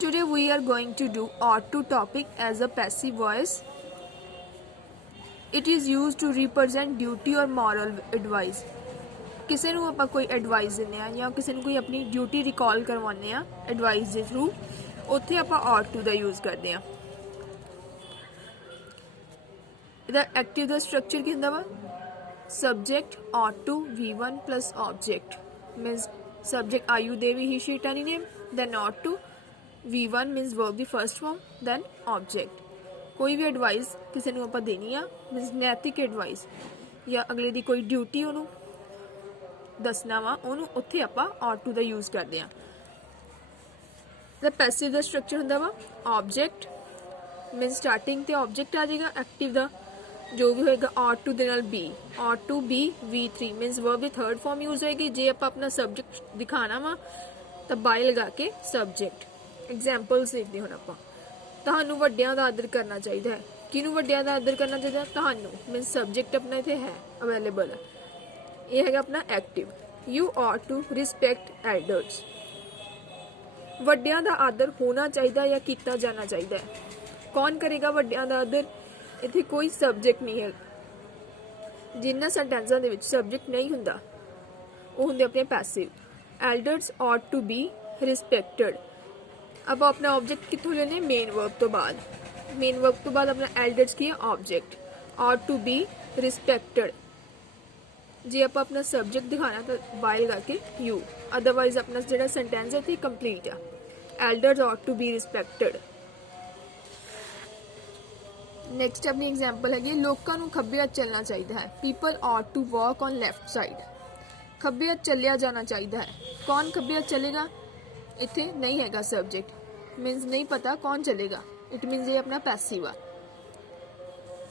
Today we are going to do ought to topic as a passive voice. It is used to represent duty or moral advice. ਕਿਸੇ ਨੂੰ ਆਪਾਂ ਕੋਈ advice ਦਿੰਦੇ ਆ ਜਾਂ ਕਿਸੇ ਨੂੰ ਕੋਈ ਆਪਣੀ ਡਿਊਟੀ ਰਿਕਾਲ ਕਰਵਾਉਂਦੇ ਆ ਐਡਵਾਈਸ ਦੇ ਥਰੂ, ਉੱਥੇ ਆਪਾਂ ought to ਦਾ ਯੂਜ਼ ਕਰਦੇ ਆ। ਇਹਦਾ ਐਕਟਿਵ ਦਾ ਸਟਰਕਚਰ ਕੀ ਹੁੰਦਾ ਵਾ? Subject ought to V1 plus object means subject are you Devi he she it any name, then ought to V1 means verb the first farm, then object। ਕੋਈ ਵੀ advice ਕਿਸੇ ਨੂੰ ਆਪਾਂ ਦੇਣੀ ਆ ਮੀਨਸ ਨੈਤਿਕ advice ਜਾਂ ਅਗਲੇ ਦੀ ਕੋਈ ਡਿਊਟੀ ਉਹਨੂੰ ਦੱਸਣਾ ਵਾ, ਉਹਨੂੰ ਉੱਥੇ ਆਪਾਂ ought to ਦਾ ਯੂਜ਼ ਕਰਦੇ ਆ। ਦਾ ਪੈਸਿਵ ਦਾ ਸਟਰਕਚਰ ਹੁੰਦਾ ਵਾ object ਮੀਨਸ ਸਟਾਰਟਿੰਗ ਤੇ object ਆ ਜਾਏਗਾ, ਐਕਟਿਵ ਦਾ ਜੋ ਵੀ ਹੋਏਗਾ ought to ਦੇ ਨਾਲ be, ought to be V3 means verb the third form use ਹੋਏਗੀ। ਜੇ ਆਪਾਂ ਆਪਣਾ ਸਬਜੈਕਟ ਦਿਖਾਣਾ ਵਾ ਤਾਂ by ਲਗਾ ਕੇ ਸਬਜੈਕਟ। ਐਗਜ਼ਾਮਪਲਸ ਦੇਖਦੇ ਹੁਣ ਆਪਾਂ। ਤੁਹਾਨੂੰ ਵੱਡਿਆਂ ਦਾ ਆਦਰ ਕਰਨਾ ਚਾਹੀਦਾ ਹੈ। ਕਿਹਨੂੰ ਵੱਡਿਆਂ ਦਾ ਆਦਰ ਕਰਨਾ ਚਾਹੀਦਾ? ਤੁਹਾਨੂੰ ਮੀਨਸ ਸਬਜੈਕਟ ਆਪਣਾ ਇੱਥੇ ਹੈ ਅਵੇਲੇਬਲ ਹੈ। ਇਹ ਹੈਗਾ ਆਪਣਾ active. You ought to respect elders। ਵੱਡਿਆਂ ਦਾ ਆਦਰ ਹੋਣਾ ਚਾਹੀਦਾ ਜਾਂ ਕੀਤਾ ਜਾਣਾ ਚਾਹੀਦਾ ਹੈ। ਕੌਣ ਕਰੇਗਾ ਵੱਡਿਆਂ ਦਾ ਆਦਰ? ਇੱਥੇ ਕੋਈ ਸਬਜੈਕਟ ਨਹੀਂ ਹੈ। ਜਿਨ੍ਹਾਂ ਸੈਂਟੈਂਸਾਂ ਦੇ ਵਿੱਚ ਸਬਜੈਕਟ ਨਹੀਂ ਹੁੰਦਾ ਉਹ ਹੁੰਦੇ ਆਪਣੇ passive. elders ought to be respected। ਆਪਾਂ ਆਪਣਾ ਆਬਜੈਕਟ ਕਿੱਥੋਂ ਲੈਣੇ? ਮੇਨ ਵਰਬ ਤੋਂ ਬਾਅਦ। ਮੇਨ ਵਰਬ ਤੋਂ ਬਾਅਦ ਆਪਣਾ elders ਕੀ ਹੈ? Object. ought to be respected। ਜੇ ਆਪਾਂ ਆਪਣਾ ਸਬਜੈਕਟ ਦਿਖਾਣਾ ਤਾਂ ਬਾਈ ਲਗਾ ਕੇ ਯੂ, ਅਦਰਵਾਈਜ਼ ਆਪਣਾ ਜਿਹੜਾ ਸੈਂਟੈਂਸ ਹੈ ਇੱਥੇ ਕੰਪਲੀਟ ਆ। elders ought to be respected। Next ਆਪਣੀ ਐਗਜ਼ਾਮਪਲ ਹੈਗੀ ਲੋਕਾਂ ਨੂੰ ਖੱਬੇ ਹੱਥ ਚੱਲਣਾ ਚਾਹੀਦਾ ਹੈ। people ought to walk on left side। ਖੱਬੇ ਹੱਥ ਚੱਲਿਆ ਜਾਣਾ ਚਾਹੀਦਾ ਹੈ। ਕੌਣ ਖੱਬੇ ਹੱਥ ਚੱਲੇਗਾ? ਇੱਥੇ ਨਹੀਂ ਹੈਗਾ ਸਬਜੈਕਟ ਮੀਨਸ ਨਹੀਂ ਪਤਾ ਕੌਣ ਚੱਲੇਗਾ। ਇਟ ਮੀਨਸ ਇਹ ਆਪਣਾ ਪੈਸਿਵ ਆ।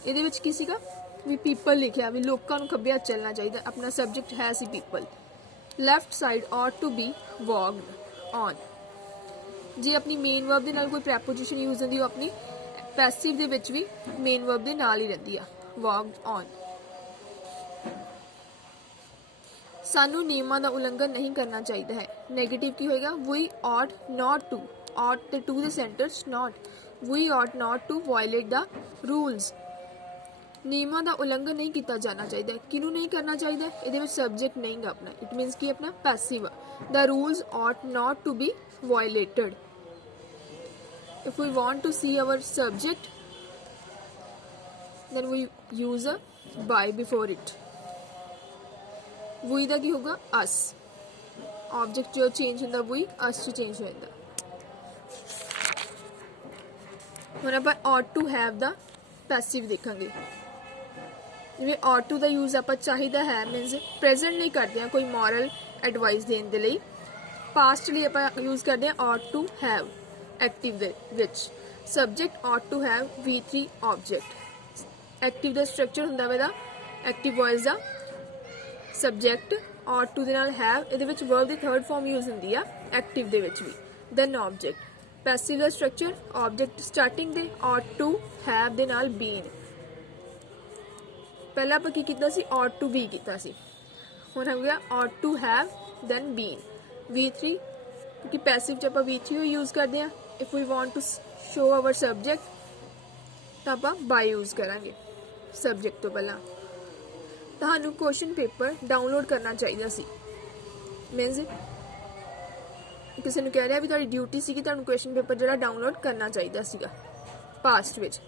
ਇਹਦੇ ਵਿੱਚ ਕੀ ਸੀਗਾ ਵੀ ਪੀਪਲ ਲਿਖਿਆ ਵੀ ਲੋਕਾਂ ਨੂੰ ਖੱਬੇ ਹੱਥ ਚੱਲਣਾ ਚਾਹੀਦਾ, ਆਪਣਾ ਸਬਜੈਕਟ ਹੈ ਸੀ people. Left side ought to be walked on। ਜੇ ਆਪਣੀ ਮੇਨ ਵਰਬ ਦੇ ਨਾਲ ਕੋਈ ਪ੍ਰੈਪੋਜੀਸ਼ਨ ਯੂਜ਼ ਹੁੰਦੀ ਉਹ ਆਪਣੀ ਪੈਸਿਵ ਦੇ ਵਿੱਚ ਵੀ ਮੇਨ ਵਰਬ ਦੇ ਨਾਲ ਹੀ ਰਹਿੰਦੀ ਆ, walked on। ਸਾਨੂੰ ਨਿਯਮਾਂ ਦਾ ਉਲੰਘਣ ਨਹੀਂ ਕਰਨਾ ਚਾਹੀਦਾ ਹੈ। ਨੈਗੇਟਿਵ ਕੀ ਹੋਏਗਾ? we ought not to। ought ਤੇ to ਦੇ centres not। we ought not to violate the rules। ਨਿਯਮਾਂ ਦਾ ਉਲੰਘਣ ਨਹੀਂ ਕੀਤਾ ਜਾਣਾ ਚਾਹੀਦਾ। ਕਿਹਨੂੰ ਨਹੀਂ ਕਰਨਾ ਚਾਹੀਦਾ? ਇਹਦੇ ਵਿੱਚ ਸਬਜੈਕਟ ਨਹੀਂ ਗਾ ਆਪਣਾ। ਇਟ ਮੀਨਸ ਕਿ ਆਪਣਾ ਪੈਸਿਵ ਆ। the rules ought not to be violated। if we want to see our subject then we use a by before it। we ਦਾ ਕੀ ਹੋਗਾ? us। ਆਬਜੈਕਟ ਜੋ ਚੇਂਜ ਹੁੰਦਾ we us ਚ ਚੇਂਜ ਹੋ ਜਾਂਦਾ। ਹੁਣ ਆਪਾਂ ought to have the passive ਦੇਖਾਂਗੇ। ਜਿਵੇਂ ought to ਦਾ ਯੂਜ਼ ਆਪਾਂ ਚਾਹੀਦਾ ਹੈ ਮੀਨਸ ਪ੍ਰੈਜ਼ੈਂਟ ਲਈ ਕਰਦੇ ਹਾਂ ਕੋਈ ਮੋਰਲ ਐਡਵਾਈਸ ਦੇਣ ਦੇ ਲਈ। ਪਾਸਟ ਲਈ ਆਪਾਂ ਯੂਜ਼ ਕਰਦੇ ਹਾਂ ought to have ਐਕਟਿਵ ਦੇ ਵਿੱਚ। Subject ought to have V3 object. Active the structure ਹੁੰਦਾ ਵਾ ਇਹਦਾ active voice the subject ought to ਦੇ ਨਾਲ have, ਇਹਦੇ ਵਿੱਚ ਵਰਬ ਦੀ ਥਰਡ ਫਾਰਮ ਯੂਜ਼ ਹੁੰਦੀ ਆ ਐਕਟਿਵ ਦੇ ਵਿੱਚ ਵੀ, ਦੈਨ ਆਬਜੈਕਟ। ਪੈਸਿਵ ਦਾ ਸਟਰਕਚਰ ਆਬਜੈਕਟ ਸਟਾਰਟਿੰਗ ਦੇ ought to have ਦੇ ਨਾਲ been। ਪਹਿਲਾਂ ਆਪਾਂ ਕੀ ਕੀਤਾ ਸੀ? ought to be ਕੀਤਾ ਸੀ। ਹੁਣ ਹੋ ਗਿਆ ought to have then been। V3 ਕਿਉਂਕਿ ਪੈਸਿਵ 'ਚ ਆਪਾਂ V3 ਯੂਜ਼ ਕਰਦੇ ਹਾਂ। if we want to show our subject ਤਾਂ ਆਪਾਂ by ਯੂਜ਼ ਕਰਾਂਗੇ ਸਬਜੈਕਟ ਤੋਂ ਪਹਿਲਾਂ। ਤੁਹਾਨੂੰ ਕੁਐਸਚਨ ਪੇਪਰ ਡਾਊਨਲੋਡ ਕਰਨਾ ਚਾਹੀਦਾ ਸੀ ਮੀਨਸ ਕਿਸੇ ਨੂੰ ਕਹਿ ਰਿਹਾ ਵੀ ਤੁਹਾਡੀ ਡਿਊਟੀ ਸੀ ਕਿ ਤੁਹਾਨੂੰ ਕੁਐਸਚਨ ਪੇਪਰ ਜਿਹੜਾ ਡਾਊਨਲੋਡ ਕਰਨਾ ਚਾਹੀਦਾ ਸੀਗਾ ਪਾਸਟ ਵਿੱਚ।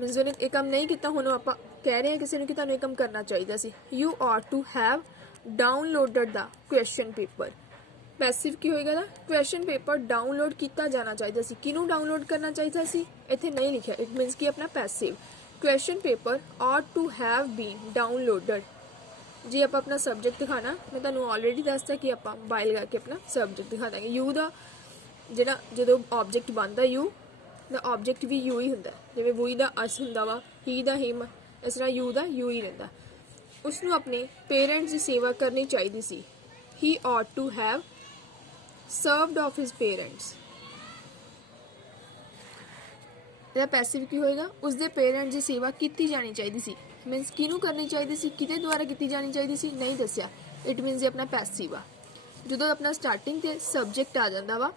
ਮੀਨਸ ਉਹਨੇ ਇਹ ਕੰਮ ਨਹੀਂ ਕੀਤਾ, ਹੁਣ ਆਪਾਂ ਕਹਿ ਰਹੇ ਹਾਂ ਕਿਸੇ ਨੂੰ ਕਿ ਤੁਹਾਨੂੰ ਇਹ ਕੰਮ ਕਰਨਾ ਚਾਹੀਦਾ ਸੀ। You ought to have downloaded the question paper। Passive ਕੀ ਹੋਏਗਾ ਦਾ? ਕੁਐਸਚਨ ਪੇਪਰ ਡਾਊਨਲੋਡ ਕੀਤਾ ਜਾਣਾ ਚਾਹੀਦਾ ਸੀ। ਕਿਹਨੂੰ ਡਾਊਨਲੋਡ ਕਰਨਾ ਚਾਹੀਦਾ ਸੀ? ਇੱਥੇ ਨਹੀਂ ਲਿਖਿਆ। ਇਟ ਮੀਨਸ ਕਿ ਆਪਣਾ passive. Question paper ought to have been downloaded। ਜੇ ਆਪਾਂ ਆਪਣਾ ਸਬਜੈਕਟ ਦਿਖਾਣਾ, ਮੈਂ ਤੁਹਾਨੂੰ ਆਲਰੇਡੀ ਦੱਸਤਾ ਕਿ ਆਪਾਂ ਬਾਈ ਲਗਾ ਕੇ ਆਪਣਾ ਸਬਜੈਕਟ ਦਿਖਾ ਦਾਂਗੇ। ਯੂ ਦਾ ਜਿਹੜਾ ਜਦੋਂ ਆਬਜੈਕਟ ਬਣਦਾ ਯੂ ਦਾ ਆਬਜੈਕਟ ਵੀ ਯੂ ਹੀ ਹੁੰਦਾ। ਜਿਵੇਂ ਵੀ ਦਾ ਅਸ ਹੁੰਦਾ ਵਾ, ਹੀ ਦਾ ਹਿਮ, ਇਸ ਤਰ੍ਹਾਂ ਯੂ ਦਾ ਯੂ ਹੀ ਰਹਿੰਦਾ। ਉਸਨੂੰ ਆਪਣੇ ਪੇਰੈਂਟਸ ਦੀ ਸੇਵਾ ਕਰਨੀ ਚਾਹੀਦੀ ਸੀ। he ought to have served of his parents। ਇਹਦਾ ਪੈਸਿਵ ਕੀ ਹੋਏਗਾ? ਉਸਦੇ ਪੇਰੈਂਟਸ ਦੀ ਸੇਵਾ ਕੀਤੀ ਜਾਣੀ ਚਾਹੀਦੀ ਸੀ। ਮੀਨਸ ਕਿਹਨੂੰ ਕਰਨੀ ਚਾਹੀਦੀ ਸੀ? ਕਿਹਦੇ ਦੁਆਰਾ ਕੀਤੀ ਜਾਣੀ ਚਾਹੀਦੀ ਸੀ? ਨਹੀਂ ਦੱਸਿਆ। ਇਟ ਮੀਨਸ ਇਹ ਆਪਣਾ ਪੈਸਿਵ ਆ। ਜਦੋਂ ਆਪਣਾ ਸਟਾਰਟਿੰਗ ਤੇ ਸਬਜੈਕਟ ਆ ਜਾਂਦਾ ਵਾ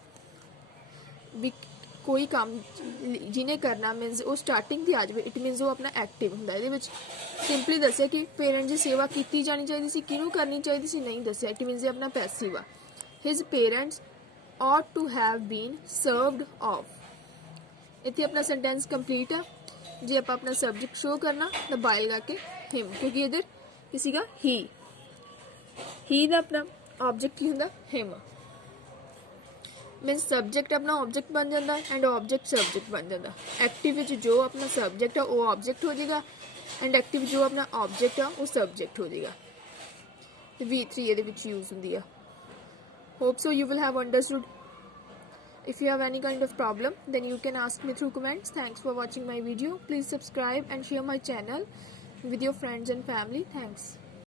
ਵੀ ਕੋਈ ਕੰਮ ਜਿਹਨੇ ਕਰਨਾ ਮੀਨਸ ਉਹ ਸਟਾਰਟਿੰਗ ਤੇ ਆ ਜਾਵੇ, ਇਟ ਮੀਨਸ ਉਹ ਆਪਣਾ ਐਕਟਿਵ ਹੁੰਦਾ। ਇਹਦੇ ਵਿੱਚ ਸਿੰਪਲੀ ਦੱਸਿਆ ਕਿ ਪੇਰੈਂਟਸ ਦੀ ਸੇਵਾ ਕੀਤੀ ਜਾਣੀ ਚਾਹੀਦੀ ਸੀ, ਕਿਹਨੂੰ ਕਰਨੀ ਚਾਹੀਦੀ ਸੀ ਨਹੀਂ ਦੱਸਿਆ, ਇਟ ਮੀਨਸ ਇਹ ਆਪਣਾ ਪੈਸਿਵ ਆ। His parents ought to have been served of। ਇੱਥੇ ਆਪਣਾ ਸੈਂਟੈਂਸ ਕੰਪਲੀਟ ਆ। ਜੇ ਆਪਾਂ ਆਪਣਾ ਸਬਜੈਕਟ ਸ਼ੋ ਕਰਨਾ ਤਾਂ ਬਾਈ ਲਗਾ ਕੇ ਹਿਮ, ਕਿਉਂਕਿ ਇਧਰ ਕੀ ਸੀਗਾ ਹੀ ਦਾ ਆਪਣਾ ਆਬਜੈਕਟ ਕੀ ਹੁੰਦਾ ਹਿਮ। ਮੀਨਸ ਸਬਜੈਕਟ ਆਪਣਾ ਆਬਜੈਕਟ ਬਣ ਜਾਂਦਾ ਐਂਡ ਆਬਜੈਕਟ ਸਬਜੈਕਟ ਬਣ ਜਾਂਦਾ। ਐਕਟਿਵ ਵਿੱਚ ਜੋ ਆਪਣਾ ਸਬਜੈਕਟ ਆ ਉਹ ਆਬਜੈਕਟ ਹੋ ਜਾਏਗਾ ਐਂਡ ਐਕਟਿਵ ਜੋ ਆਪਣਾ ਆਬਜੈਕਟ ਆ ਉਹ ਸਬਜੈਕਟ ਹੋ ਜਾਏਗਾ। ਤੇ V3 ਇਹਦੇ ਵਿੱਚ ਯੂਜ਼ ਹੁੰਦੀ ਆ। Hope so you will have understood. If you have any kind of problem, then you can ask me through comments. Thanks for watching my video. Please subscribe and share my channel with your friends and family. Thanks.